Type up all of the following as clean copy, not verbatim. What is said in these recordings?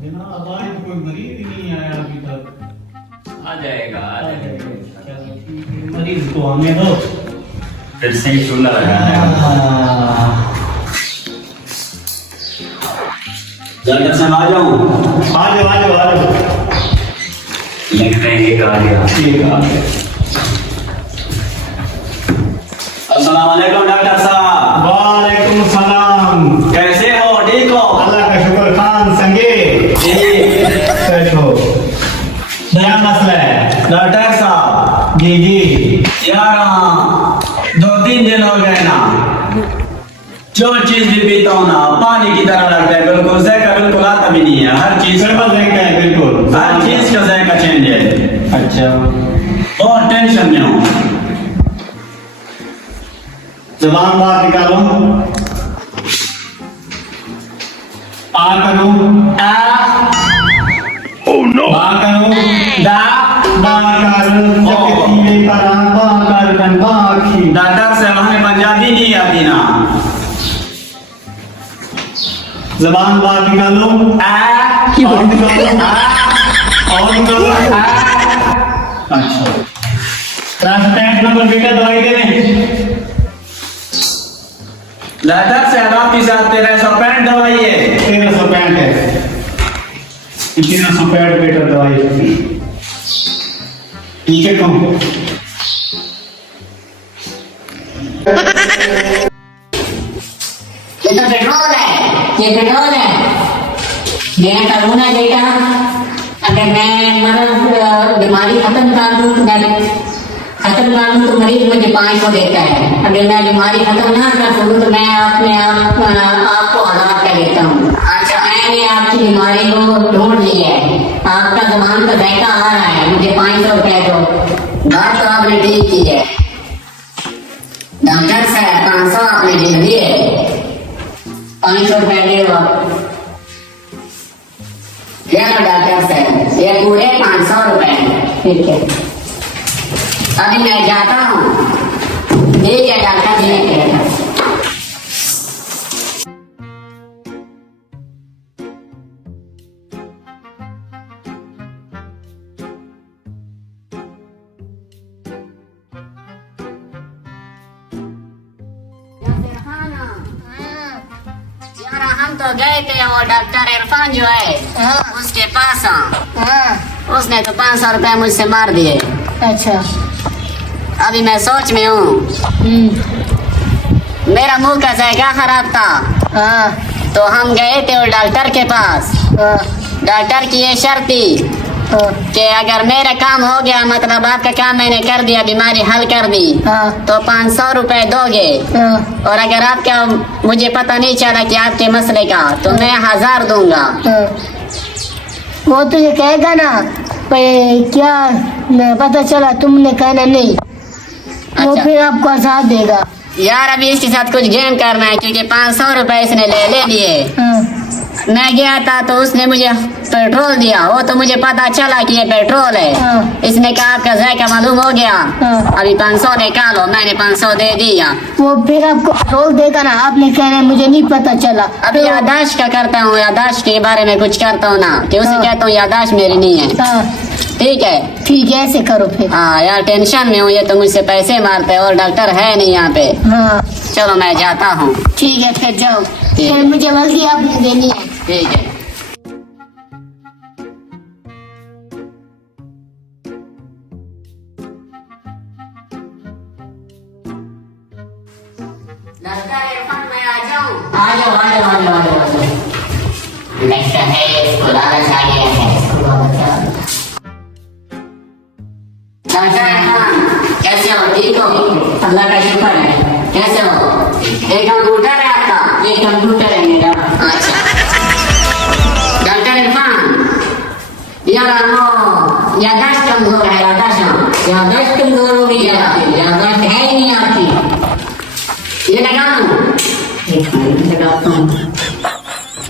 बिना आवाज कोई मरीज ही नहीं आया अभी तक। आ जाएगा आ जाएगा। चलो ठीक है, मरीज को आने दो। फिर से ही चूल्हा लगाना है। डॉक्टर साहब आ जाऊं? आ जाओ आ जाओ आ जाओ। लगता है कि आ गया। ठीक है। अस्सलाम वालेकुम डॉक्टर साहब। वालेकुम सलाम। कैसे हो? ठीक हो? अल्लाह का शुक्र खान संगे। जी कैसे हो? नया मसला है डॉक्टर साहब। जी जी। यार 2-3 दिन हो गए ना, जो चीज भी पीता हूँ ना पानी की तरह लगता है, बिल्कुल जायका बिल्कुल आता भी नहीं है। हर चीज है बिल्कुल। हर चीज का जायका चेंज है। अच्छा बहुत टेंशन में हूँ। जबान बाहर निकालो। आ करो। आ बा करो। दा बा कर चकती में करा बा कर कन बा आखी। डॉक्टर साहब हमें पंजाबी नहीं आती ना। जबान बाहर निकालो। और निकालो। और निकालो। अच्छा ट्रांसप्लांट नंबर बेटा दवाई दे रहे। डॉक्टर साहब आपके साथ 1365 दवाई है। 1365 है। 1365 बेटा दवाई। ठीक है कौन? ये तो पेट्रोल है, ये पेट्रोल है। मैं करूँ ना बेटा, अगर मैं बीमारी खत्म कर दूँ तो मरीज मुझे 500 देता है। अगर मैं बीमारी खत्म ना कर सकूँ तो मैं अपने आपको आजाद कर देता हूँ। अच्छा मैंने आपकी बीमारी को ढूंढ ली है, आपका जबान का जायका आ रहा है, मुझे 500 रुपए दो। बात तो आपने ठीक की है डॉक्टर साहब, 500 आपने गिन दिए, 500 रुपए दे दो आप। ये लो डॉक्टर साहब, ये पूरे 500 रुपए। ठीक है अभी मैं जाता हूँ। ठीक है डॉक्टर जी। यार हम तो गए थे, वो डॉक्टर इरफान जो है उसके पास। उसने तो 500 रुपए मुझसे मार दिए। अच्छा अभी मैं सोच में हूँ। मेरा मुंह का जायका खराब था, हाँ तो हम गए थे वो डॉक्टर के पास। हाँ डॉक्टर की ये शर्त थी कि अगर मेरा काम हो गया, मतलब आपका काम मैंने कर दिया, बीमारी हल कर दी, हाँ तो 500 रुपए दोगे। हाँ और अगर आपका मुझे पता नहीं चला कि आपके मसले का, तो मैं 1000 दूंगा। हाँ। वो तुझे कहेगा ना पर क्या मैं पता चला तुमने कहना नहीं, वो अच्छा। फिर आपको आजाद देगा। यार अभी इसके साथ कुछ गेम करना है, क्योंकि 500 रुपए इसने ले लिए। हाँ मैं गया था तो उसने मुझे पेट्रोल दिया, वो तो मुझे पता चला कि ये पेट्रोल है। हाँ। इसने कहा आपका जायका मालूम हो गया। हाँ। अभी 500 निकालो, मैंने 500 दे दिया। वो फिर आपको रोल देगा ना, आपने कहना मुझे नहीं पता चला। अभी यादाश्त का करता हूँ, यादाश्त के बारे में कुछ करता हूँ ना, कि उसे हाँ। कहता हूँ यादाश्त मेरी नहीं है। हाँ ठीक है ठीक है ऐसे करो फिर। हाँ यार टेंशन में हूँ, ये तो मुझसे पैसे मारते हैं और डॉक्टर है नहीं यहाँ पे। हाँ चलो मैं जाता हूँ। ठीक है फिर जाओ, ठीक। फिर मुझे वर्दी आपने देनी है। ठीक है। डॉक्टर इरफान मैं आ जाऊँ? आ जाओ आ जाओ आ जाओ आ जाओ। लगता है इसको लालच आ गया है। डॉक्टर इरफान कैसे हो? ठीक हो? अल्लाह का शुक्र है। कैसे हो? एक कंप्यूटर है आपका? एक कंप्यूटर है मेरा। अच्छा डॉक्टर इरफान, यार वो यादाश्त कमजोर है। यादाश्त कमजोर हो गई है आपकी? यादाश्त है ही नहीं आपकी। ये लगा लूं? एक मिनट लगाता हूँ।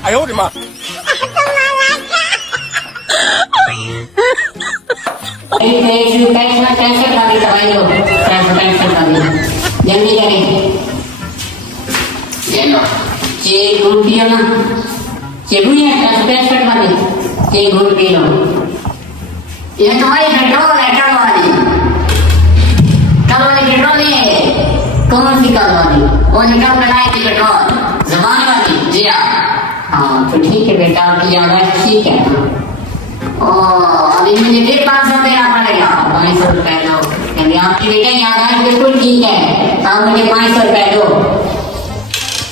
哎呦我的妈！ कैंसर का भी दवाई लो, कैंसर का भी जल्दी करें। ये लो, चीज दूध पियो ना, ये भी है 65 वाली, ये घूट पी लो। ये तुम्हारी पेट्रोल है कल वाली पेट्रोल नहीं है। कौन सी कल वाली? वो निकल बनाई थी पेट्रोल, जबान वाली। जी हाँ, तो ठीक है बेटा, आपकी यादाश्त ठीक है। ओ, अभी मुझे फिर 500 देना पड़ेगा, 500 रुपए दो। यदि आपकी बेटे की यादाश्त बिल्कुल ठीक है, आप मुझे 500 रुपए दो।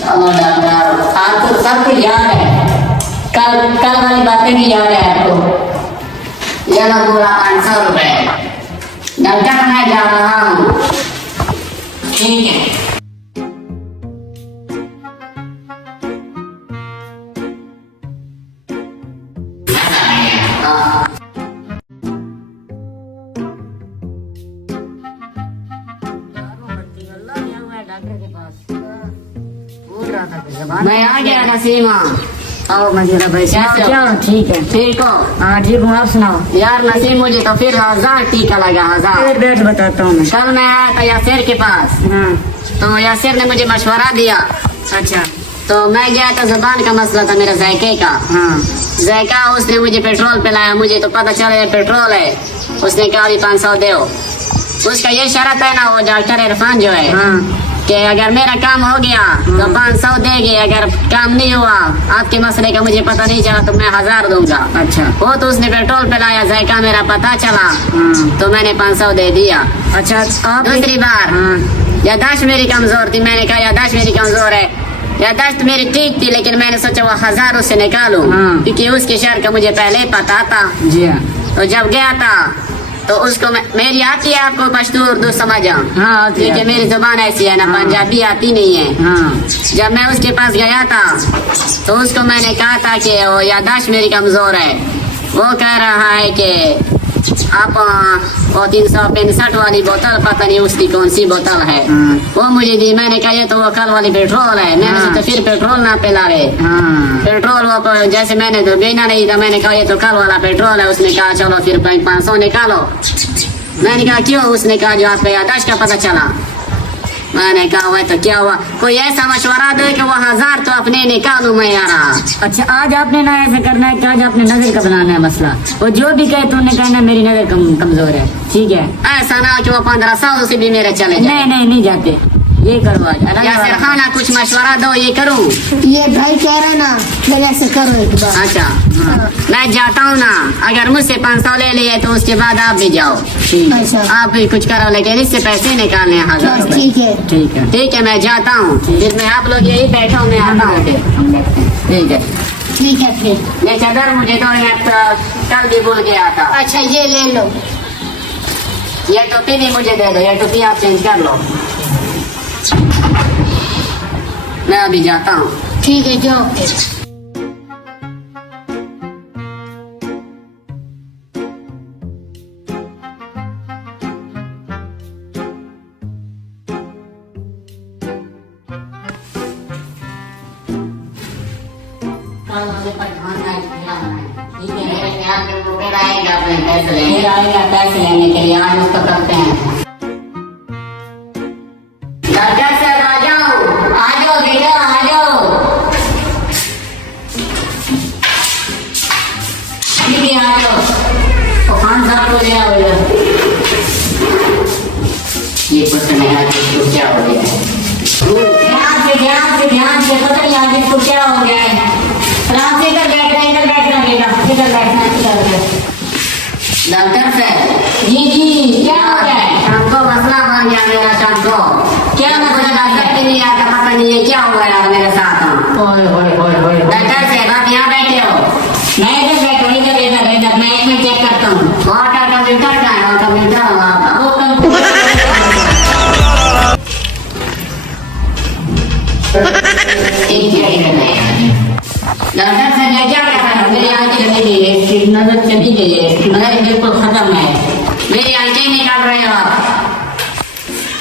चलो डॉक्टर, आपको सब कुछ याद है, कल वाली बातें भी याद है आपको। ये लो पूरा 500 रुपए। डॉक्टर मैं जा रहा हूँ। ठीक है। मैं आ गया नसीमा। आओ मजीरा भाई, क्या ठीक है? ठीक हो? हाँ ठीक हूँ, आप सुनाओ। यार नसीम, मुझे तो फिर 1000 टीका लगा, 1000। बैठ बताता हूँ। कल मैं आया था यासिर के पास। हाँ। तो यासिर ने मुझे मशवरा दिया। अच्छा। तो मैं गया था, जबान का मसला था मेरा, जायके का। हाँ। जायका, उसने मुझे पेट्रोल पिलाया, मुझे तो पता चला पेट्रोल है। उसने कहा 500 दो। उसका ये शर्त है ना, वो डॉक्टर इरफान जो है, हाँ, कि अगर मेरा काम हो गया तो 500 देंगे, अगर काम नहीं हुआ, आपके मसले का मुझे पता नहीं चला, तो मैं 1000 दूंगा। अच्छा। वो तो उसने पेट्रोल पिलाया, जायका मेरा पता चला, तो मैंने 500 दे दिया। अच्छा। दूसरी बार यादाश्त मेरी कमजोर थी, मैंने कहा यादाश्त मेरी कमजोर है। यादाश्त मेरी ठीक थी, लेकिन मैंने सोचा वो 1000 उससे निकालूं, क्योंकि उसके शहर का मुझे पहले ही पता था। जी हाँ। तो जब गया था तो उसको मेरी आती है, आपको पश्तो उर्दू समझ आऊँ? हाँ, क्योंकि मेरी जुबान ऐसी है ना, पंजाबी आती नहीं है। हाँ। जब मैं उसके पास गया था तो उसको मैंने कहा था कि वो यादाश्त मेरी कमजोर है। वो कह रहा है कि आप वो 365 वाली बोतल, पता नहीं उसकी कौन सी बोतल है, वो मुझे दी। मैंने कहा ये तो वो कल वाली पेट्रोल है। मैंने सोचा फिर पेट्रोल ना पिलावे। पेट्रोल वो जैसे मैंने तो देना नहीं था, मैंने कहा ये तो कल वाला पेट्रोल है। उसने कहा चलो फिर 500 निकालो। मैंने कहा क्यों? उसने कहा जो आपका यादाश्त का पता चला। मैंने कहा वह तो क्या हुआ, कोई ऐसा मशवरा दे कि वो 1000 तो अपने निकालू मैं यार। अच्छा, आज आपने ना ऐसे करना है कि आज आपने नजर का बनाना है मसला। वो जो भी कहे तुमने कहना मेरी नजर कमजोर है, ठीक है? ऐसा ना कि वो 1500 से भी मेरे चले जाए। नहीं जाते। ये करो आज। यासिर खाना कुछ मशवरा दो, ये करूँ? ये भाई कह रहा ना, मेरे से करो एक बार। अच्छा। मैं जाता हूँ ना, अगर मुझसे 500 ले लिए तो उसके बाद आप भी जाओ। अच्छा। आप भी कुछ करो, लेकिन इससे पैसे निकालने हैं 1000 रुपए। ठीक है। ठीक है, मैं जाता हूँ। जिसमें आप लोग यही बैठो, मैं आता हूँ। ठीक है। ठीक है फिर। ये चादर मुझे तो कल भी भूल गया था। अच्छा, ये ले लो। ये टोपी भी मुझे दे दो, ये टोपी आप चेंज कर लो। मैं अभी जाता हूँ। ठीक है, जाओ फिर। पैसे लेने के लिए आज उसको करते हैं। डॉक्टर साहब आ जाओ बेटा, आ जाओ। ठीक है, आ जाओ। तो खान साहब को ले आओ। ये कुछ नहीं है, इसको क्या हो गया है? ध्यान से पता नहीं आज इसको क्या हो गया है। आराम से इधर बैठना बेटा, इधर बैठना। डॉक्टर साहब जी क्या हो गया है? शाम को मसला बन गया मेरा। शाम को क्या मसला? डॉक्टर के नहीं आता, पता नहीं है क्या हुआ यार मेरे साथ। डॉक्टर साहब आप यहाँ बैठे हो? मैं इधर बैठा, इधर मैं एक मिनट चेक करता हूँ। वाटर कंप्यूटर का है, कंप्यूटर वो कंप्यूटर। डॉक्टर साहब ये क्या कर रहा है? मेरी आंखें चली गई है, नजर चली गई है, नजर बिल्कुल खत्म है। मेरी आंखें निकाल रहे हो आप?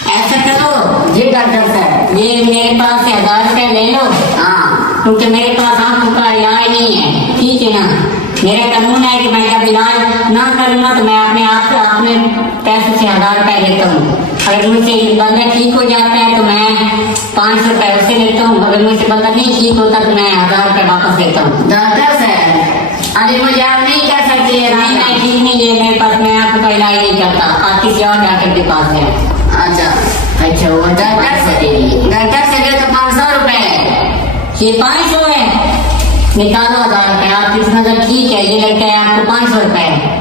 ऐसा करो। जी डॉक्टर साहब, ये मेरे पास से 1000 रुपये ले लो। हाँ, क्योंकि मेरे पास आंखों का इलाज नहीं है, ठीक है ना? मेरा कानून है कि मैं जब इलाज ना करूँगा तो मैं अपने आप से अपने पैसे से 1000 रुपये लेता हूँ। अगर मुझसे बंदा ठीक हो जाता है तो मैं 500 रुपए उससे लेता हूँ, अगर मुझसे बंदा नहीं ठीक होता तो मैं 1000 रुपए वापस लेता हूँ। डॉक्टर साहब अरे मुझे आप नहीं कर सकते नहीं ठीक नहीं है मेरे पास, मैं आपका इलाज नहीं करता, आप किसी और डॉक्टर के पास है। अच्छा वो डॉक्टर से गए तो 500 रुपए ये 500 है, निकालो 1000 रुपए। आप किस नजर ठीक है, ये लगता है आपको 500 रुपए है।